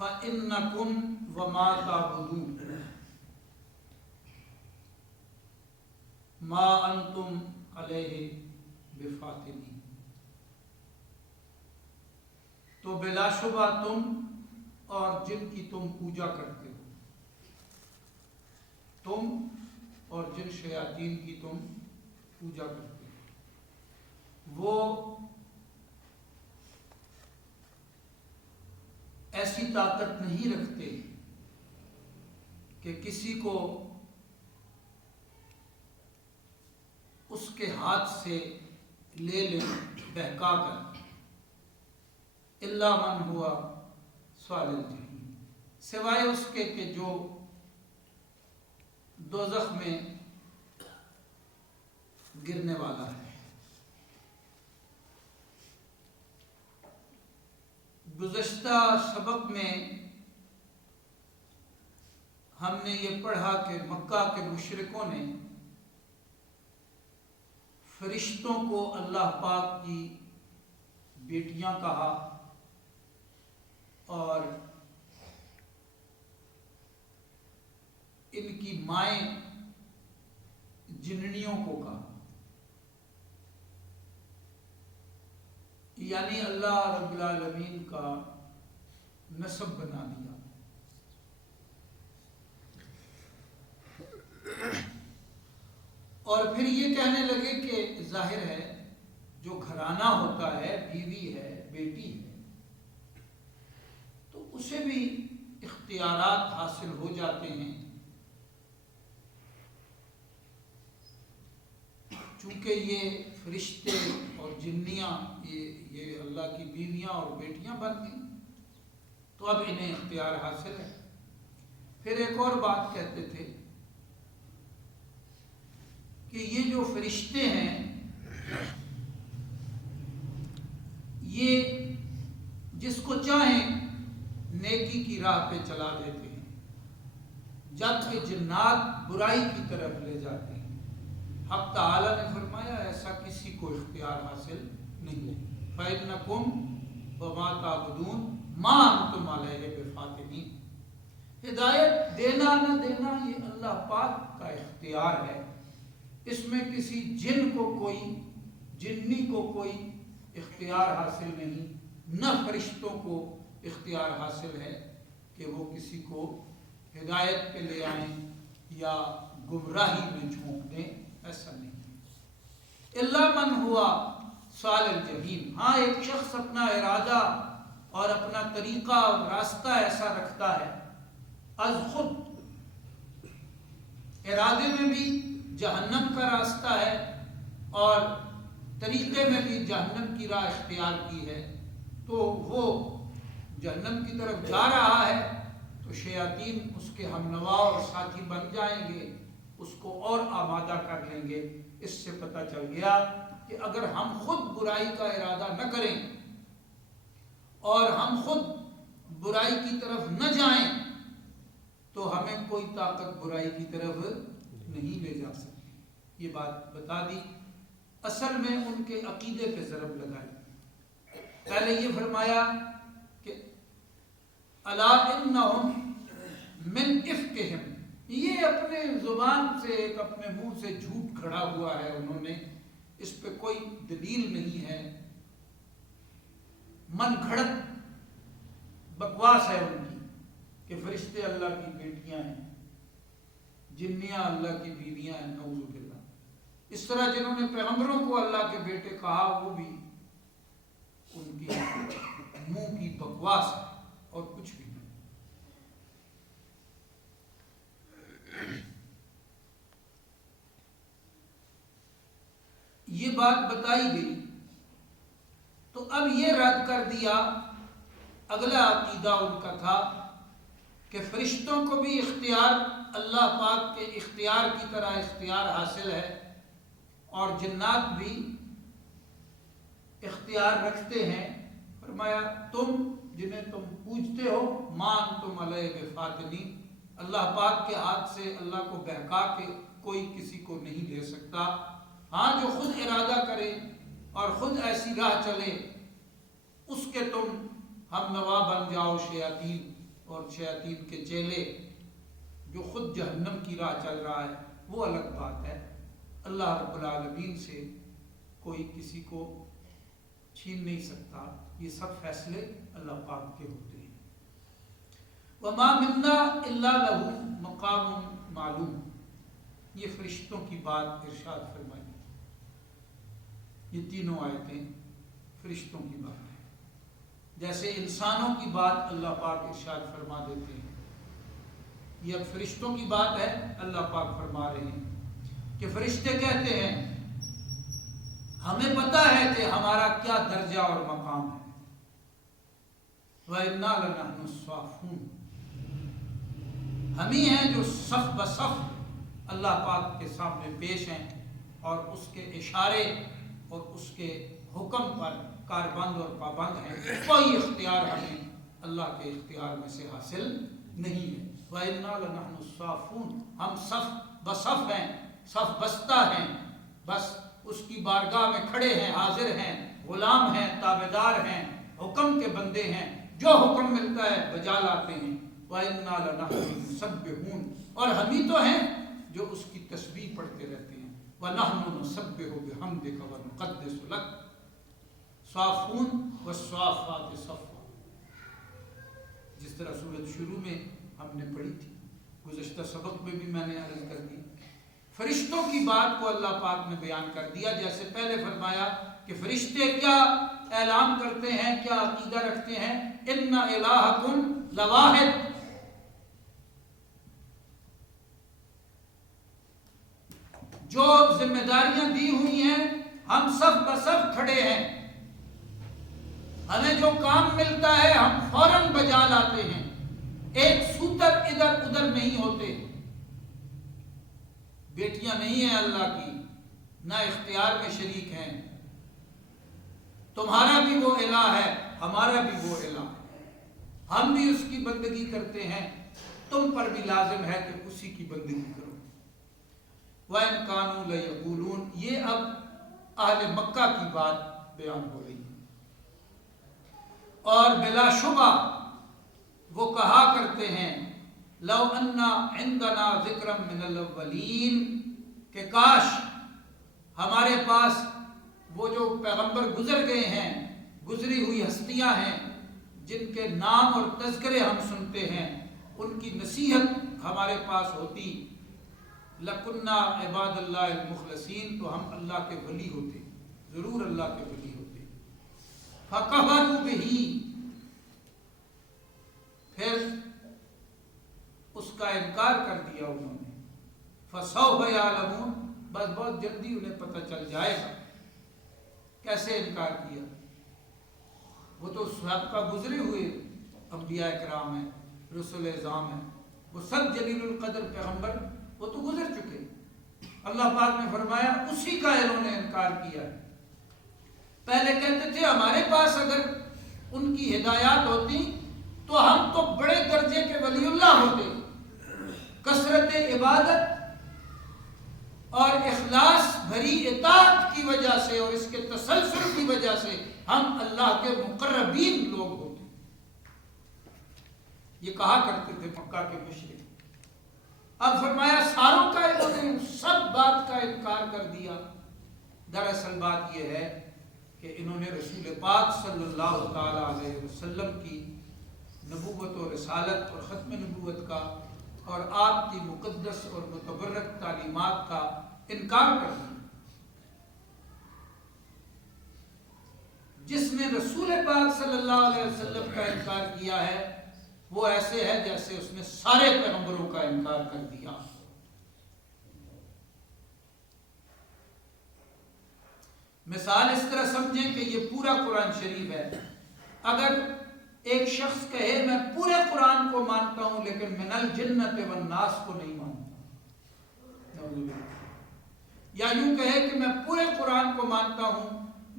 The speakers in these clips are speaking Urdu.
فَإِنَّكُمْ وَمَا تَعْبُدُونَ مَا أَنْتُمْ عَلَيْهِ بِفَاتِنِينَ، تو بلا شبہ تم اور جن کی تم پوجا کرتے ہو، تم اور جن شیاطین کی تم پوجا کرتے ہو، وہ ایسی طاقت نہیں رکھتے کہ کسی کو اس کے ہاتھ سے لے لیں بہکا کر، الا من ہوا صال الجحیم، سوائے اس کے کہ جو دوزخ میں گرنے والا ہے۔ گزشتہ سبق میں ہم نے یہ پڑھا کہ مکہ کے مشرکوں نے فرشتوں کو اللہ پاک کی بیٹیاں کہا اور ان کی مائیں جننیوں کو کہا، یعنی اللہ رب العالمین کا نسب بنا دیا۔ اور پھر یہ کہنے لگے کہ ظاہر ہے جو گھرانہ ہوتا ہے، بیوی ہے، بیٹی ہے، تو اسے بھی اختیارات حاصل ہو جاتے ہیں، چونکہ یہ فرشتے اور جنیاں یہ اللہ کی بیویاں اور بیٹیاں بن گئیں، تو اب انہیں اختیار حاصل ہے۔ پھر ایک اور بات کہتے تھے کہ یہ جو فرشتے ہیں یہ جس کو چاہیں نیکی کی راہ پہ چلا دیتے ہیں، جبکہ جنات برائی کی طرف لے جاتے ہیں۔ حق تعالیٰ نے فرمایا ایسا کسی کو اختیار حاصل نہیں ہے۔ فَإِنَّكُمْ وَمَا تَعْبُدُونَ مَا أَنْتُمْ عَلَيْهِ بِفَاتِنِينَ، ہدایت دینا نہ دینا یہ اللہ پاک کا اختیار ہے، اس میں کسی جن کو کوئی جنی کو کوئی اختیار حاصل نہیں، نہ فرشتوں کو اختیار حاصل ہے کہ وہ کسی کو ہدایت پہ لے آئیں یا گمراہی میں جھونک دیں، ایسا نہیں۔ الا من ہوا صال الجحیم، ہاں ایک شخص اپنا ارادہ اور اپنا طریقہ اور راستہ ایسا رکھتا ہے، از خود ارادے میں بھی جہنم کا راستہ ہے اور طریقے میں بھی جہنم کی راہ اختیار کی ہے، تو وہ جہنم کی طرف جا رہا ہے تو شیاطین اس کے ہمنوا اور ساتھی بن جائیں گے، اس کو اور آمادہ کر لیں گے۔ اس سے پتہ چل گیا کہ اگر ہم خود برائی کا ارادہ نہ کریں اور ہم خود برائی کی طرف نہ جائیں تو ہمیں کوئی طاقت برائی کی طرف نہیں لے جا سکتی۔ یہ بات بتا دی، اصل میں ان کے عقیدے پہ ضرب لگائی۔ پہلے یہ فرمایا کہ الا انہم من افکہم، یہ اپنے زبان سے ایک اپنے منہ سے جھوٹ کھڑا ہوا ہے، انہوں نے اس پہ کوئی دلیل نہیں ہے، من گھڑت بکواس ہے ان کی کہ فرشتے اللہ کی بیٹیاں ہیں، جنیاں اللہ کی بیویاں ہیں، نعوذ باللہ۔ اس طرح جنہوں نے پیغمبروں کو اللہ کے بیٹے کہا وہ بھی ان کی منہ کی بکواس ہے اور کچھ بھی نہیں۔ یہ بات بتائی گئی تو اب یہ رد کر دیا، اگلا عقیدہ ان کا تھا کہ فرشتوں کو بھی اختیار اللہ پاک کے اختیار کی طرح اختیار حاصل ہے اور جنات بھی اختیار رکھتے ہیں۔ فرمایا تم جنہیں تم پوجتے ہو ما انتم علیہ بفاتنین، اللہ پاک کے ہاتھ سے اللہ کو بہکا کے کوئی کسی کو نہیں دے سکتا، ہاں جو خود ارادہ کرے اور خود ایسی راہ چلے اس کے تم ہم نوا بن جاؤ شیاطین، اور شیاطین کے چیلے جو خود جہنم کی راہ چل رہا ہے وہ الگ بات ہے. اللہ رب العالمین سے کوئی کسی کو چھین نہیں سکتا. یہ سب فیصلے اللہ پاک کے ہوتے ہیں. وَمَا مِنَّا إِلَّا لَهُ مَقَامٌ مَعْلُومٌ. یہ فرشتوں کی بات ارشاد فرمائی. یہ تینوں آیتیں فرشتوں کی بات ہے. جیسے انسانوں کی بات اللہ پاک ارشاد فرما دیتے ہیں، یہ اب فرشتوں کی بات ہے. اللہ پاک فرما رہے ہیں کہ فرشتے کہتے ہیں ہمیں پتہ ہے کہ ہمارا کیا درجہ اور مقام ہے. وَإِنَّا لَنَحْنُ الصَّافُونَ. ہم ہی ہیں جو صف بصف اللہ پاک کے سامنے پیش ہیں اور اس کے اشارے اور اس کے حکم پر کاربند اور پابند ہیں. کوئی اختیار ہمیں اللہ کے اختیار میں سے حاصل نہیں ہے. وَإِنَّا لَنَحْنُ الصَّافُونَ. ہم صف بصف ہیں، صف بستہ ہیں، بس اس کی بارگاہ میں کھڑے ہیں، حاضر ہیں، غلام ہیں، تابعدار ہیں، حکم کے بندے ہیں. جو حکم ملتا ہے بجا لاتے ہیں. وَإِنَّا لَنَحْنُ الْمُسَبِّحُونَ. اور ہم ہی تو ہیں جو اس کی تسبیح پڑھتے رہتے ہیں. وَنَحْنُ نُسَبِّحُ بِحَمْدِكَ وَنُقَدِّسُ لَكَ. صافون والصافات صفا. جس طرح سورۃ شروع میں ہم نے پڑھی تھی، گزشتہ سبق میں بھی میں نے عرض کر دی. فرشتوں کی بات کو اللہ پاک نے بیان کر دیا. جیسے پہلے فرمایا کہ فرشتے کیا اعلان کرتے ہیں، کیا عقیدہ رکھتے ہیں. ان الہکم لواحد. جو ذمہ داریاں دی ہوئی ہیں ہم صف بصف کھڑے ہیں. ہمیں جو کام ملتا ہے ہم فوراً بجا لاتے ہیں. ایک سوتر ادھر ادھر نہیں ہوتے. بیٹیاں نہیں ہیں اللہ کی، نہ اختیار میں شریک ہیں. تمہارا بھی وہ الہ ہے، ہمارا بھی وہ الہ ہے. ہم بھی اس کی بندگی کرتے ہیں، تم پر بھی لازم ہے کہ اسی کی بندگی کرو. وَإِن كَانُوا لَيَقُولُونَ. یہ اب اہل مکہ کی بات بیان ہو رہی ہے. اور بلا شبہ وہ کہا کرتے ہیں لو انا عندنا ذکر من الاولین، کہ کاش ہمارے پاس وہ جو پیغمبر گزر گئے ہیں، گزری ہوئی ہستیاں ہیں جن کے نام اور تذکرے ہم سنتے ہیں، ان کی نصیحت ہمارے پاس ہوتی. لَكُنَّا عِبَادَ اللَّهِ الْمُخْلَصِينَ. تو ہم اللہ کے ولی ہوتے، ضرور اللہ کے ولی ہوتے. فَكَفَرُوا بِهِ. پھر اس کا انکار کر دیا انہوں نے. فَسَوْفَ يَعْلَمُونَ. بس بہت جلدی انہیں پتہ چل جائے گا. کیسے انکار کیا؟ وہ تو سابقہ گزرے ہوئے انبیاء کرام ہیں، رسول اعظام ہیں، وہ سب جلیل القدر پیغمبر وہ تو گزر چکے. اللہ پاک نے فرمایا اسی کا انہوں نے انکار کیا. پہلے کہتے تھے ہمارے پاس اگر ان کی ہدایات ہوتی تو ہم تو بڑے درجے کے ولی اللہ ہوتے. کثرت عبادت اور اخلاص بھری اطاعت کی وجہ سے اور اس کے تسلسل کی وجہ سے ہم اللہ کے مقربین لوگ ہوتے. یہ کہا کرتے تھے مکہ کے مشرک. اب فرمایا ساروں کا انہوں نے سب بات کا انکار کر دیا. دراصل بات یہ ہے کہ انہوں نے رسول پاک صلی اللہ تعالی علیہ وسلم کی نبوت و رسالت اور ختم نبوت کا اور آپ کی مقدس اور متبرک تعلیمات کا انکار کر دیا. جس نے رسول پاک صلی اللہ علیہ وسلم کا انکار کیا ہے وہ ایسے ہے جیسے اس نے سارے پیغمبروں کا انکار کر دیا. مثال اس طرح سمجھیں کہ یہ پورا قرآن شریف ہے. اگر ایک شخص کہے میں پورے قرآن کو مانتا ہوں لیکن من الجنت والناس کو نہیں مانتا، یا یوں کہے کہ میں پورے قرآن کو مانتا ہوں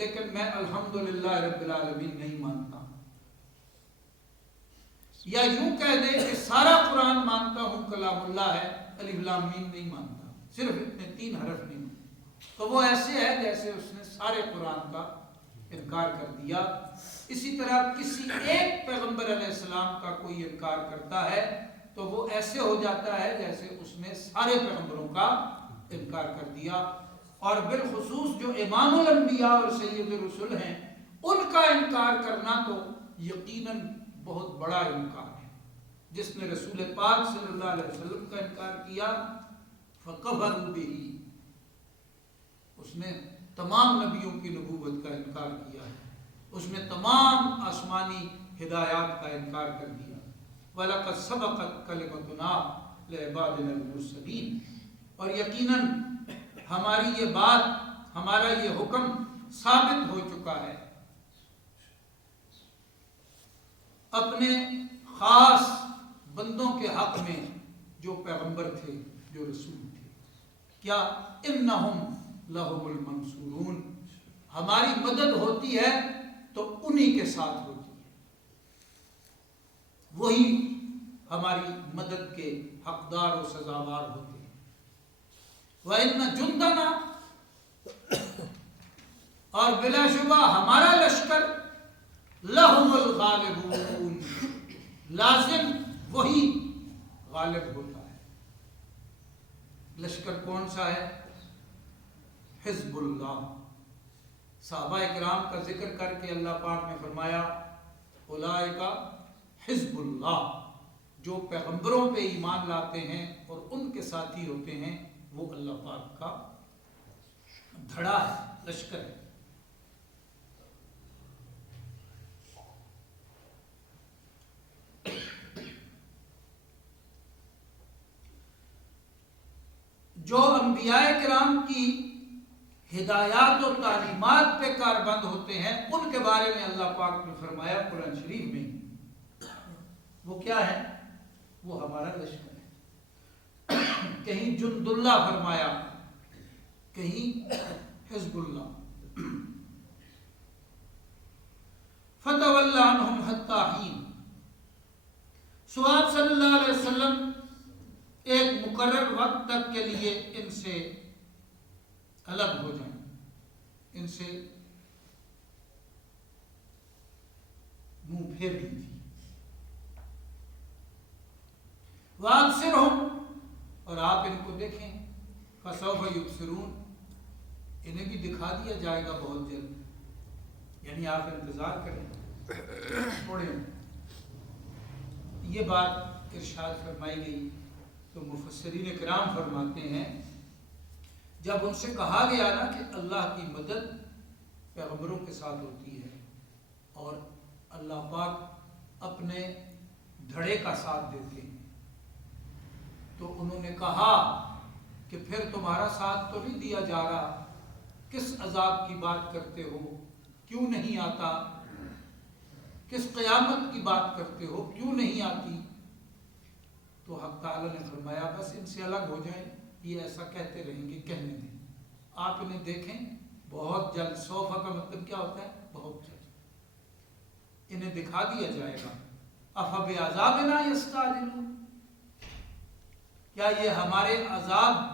لیکن میں الحمدللہ رب العالمین نہیں مانتا، یا یوں کہہ دے کہ سارا قرآن مانتا ہوں کلام اللہ ہے، الف لام میم نہیں مانتا، صرف اتنے 3 حرف نہیں مانتا، تو وہ ایسے ہے جیسے اس نے سارے قرآن کا انکار کر دیا. اسی طرح کسی ایک پیغمبر علیہ السلام کرام کا کوئی انکار کرتا ہے تو وہ ایسے ہو جاتا ہے جیسے اس نے سارے پیغمبروں کا انکار کر دیا، اور بالخصوص جو امام الانبیاء اور سید الرسل ہیں ان کا انکار کرنا تو یقیناً بہت بڑا انکار ہے۔ جس نے رسول پاک صلی اللہ علیہ وسلم کا انکار کیا فَكَفَرُوا بِهِ، اس نے تمام نبیوں کی نبوت کا انکار کیا ہے، اس نے تمام آسمانی ہدایات کا انکار کر دیا۔ وَلَقَدْ سَبَقَتْ كَلِمَتُنَا لِعِبَادِنَا الْمُرْسَلِينَ، اور یقیناً ہماری یہ بات، ہمارا یہ حکم ثابت ہو چکا ہے اپنے خاص بندوں کے حق میں جو پیغمبر تھے، جو رسول تھے۔ کیا؟ اِنَّهُمْ لَهُمُ الْمَنْصُورُونَ، ہماری مدد ہوتی ہے تو انہی کے ساتھ ہوتی ہے، وہی ہماری مدد کے حقدار و سزاوار ہوتے ہیں۔ وَإِنَّ جُنْدَنَا، اور بلا شبہ ہمارا لشکر، لَهُمُ الْغَالِبُونَ، لازم وہی غالب ہوتا ہے۔ لشکر کون سا ہے؟ حزب اللہ۔ صحابہ اکرام کا ذکر کر کے اللہ پاک نے فرمایا اولئک حزب اللہ، جو پیغمبروں پہ ایمان لاتے ہیں اور ان کے ساتھی ہوتے ہیں وہ اللہ پاک کا دھڑا ہے، لشکر ہے۔ جو انبیاء کرام کی ہدایات و تعلیمات پہ کاربند ہوتے ہیں ان کے بارے میں اللہ پاک نے فرمایا قرآن شریف میں، وہ کیا ہے؟ وہ ہمارا لشکر ہے۔ کہیں جند اللہ فرمایا، کہیں حزب اللہ۔ فَتَوَلَّ عَنْهُمْ حَتَّى حِينٍ، سو آپ صلی اللہ علیہ وسلم ایک مقرر وقت تک کے لیے ان سے الگ ہو جائیں، ان سے منہ پھیر لیجیے۔ وَأَبْصِرْهُمْ، اور آپ ان کو دیکھیں، فَسَوْفَ يُبْصِرُونَ، انہیں بھی دکھا دیا جائے گا بہت جلد، یعنی آپ انتظار کریں تھوڑے۔ یہ بات ارشاد فرمائی گئی تو مفسرین کرام فرماتے ہیں جب ان سے کہا گیا نا کہ اللہ کی مدد پیغمبروں کے ساتھ ہوتی ہے اور اللہ پاک اپنے دھڑے کا ساتھ دیتے ہیں، تو انہوں نے کہا کہ پھر تمہارا ساتھ تو نہیں دیا جا رہا، کس عذاب کی بات کرتے ہو، کیوں نہیں آتا؟ کس قیامت کی بات کرتے ہو، کیوں نہیں آتی؟ تو حق تعالیٰ نے فرمایا بس ان سے الگ ہو جائیں، یہ ایسا کہتے رہیں گے، کہنے دیں، آپ انہیں دیکھیں بہت جلد۔ سوفا کا مطلب کیا ہوتا ہے؟ بہت جلد انہیں دکھا دیا جائے گا۔ أَفَبِعَذَابِنَا يَسْتَعْجِلُونَ، کیا یہ ہمارے عذاب